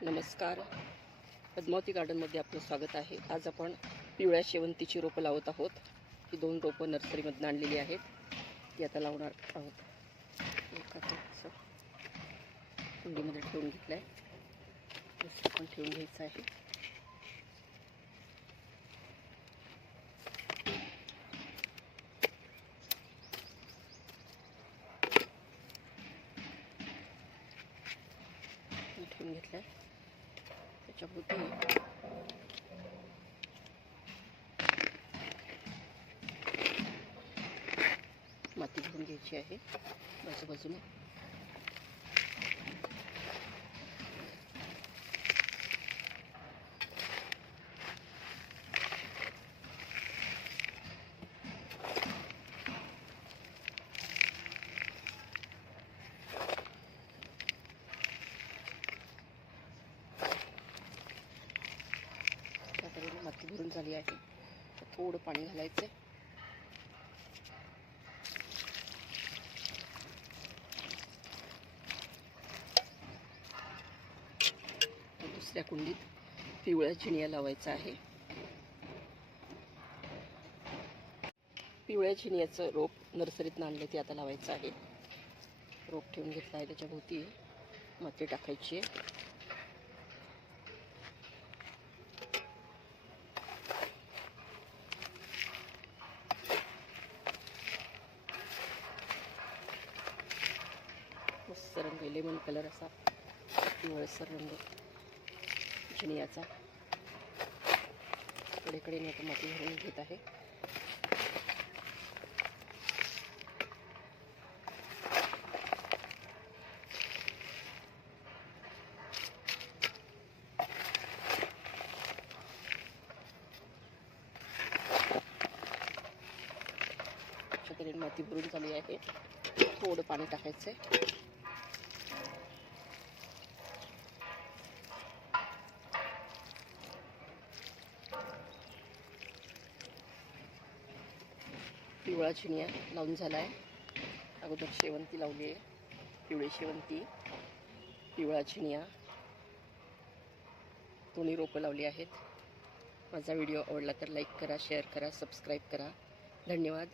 नमस्कार. पद्मावती गार्डनमध्ये आपलं स्वागत आहे. आज आपण पिवळ्या शेवंतीची रोपं लावत आहोत. ही दोन रोपं नर्सरीमधून आणलेली आहेत. ती आता लावणार आहोत. कुंडीमध्ये ठेवून घेतलं आहे पण ठेवून घ्यायचं आहे. टाकून घेतलं आहे त्याच्याभोवती माती घेऊन घ्यायची आहे. बाजूबाजूने. झाली आहे थोडं पाणी घालायचं दुसऱ्या कुंडीत पिवळ्या झिणिया लावायचा आहे. पिवळ्या झिणियाचं रोप नर्सरीतनं आणलं ते आता लावायचं आहे. रोप ठेवून घेतलं आहे त्याच्या भोवती माती टाकायची आहे. मस्त रंग आहे लेमन कलर असा. पिवळसर रंग. झिणियाचा कडेकडे मी आता माती भरून घेत आहे. माती भरून झाली आहे. थोडं पाणी टाकायचं आहे पिवळा चिनिया लावून झाला आहे. अगोदर शेवंती लावली आहे. पिवळी शेवंती पिवळा चिनिया दोन्ही रोपं लावली आहेत. माझा व्हिडिओ आवडला तर लाईक करा शेअर करा सबस्क्राईब करा. धन्यवाद.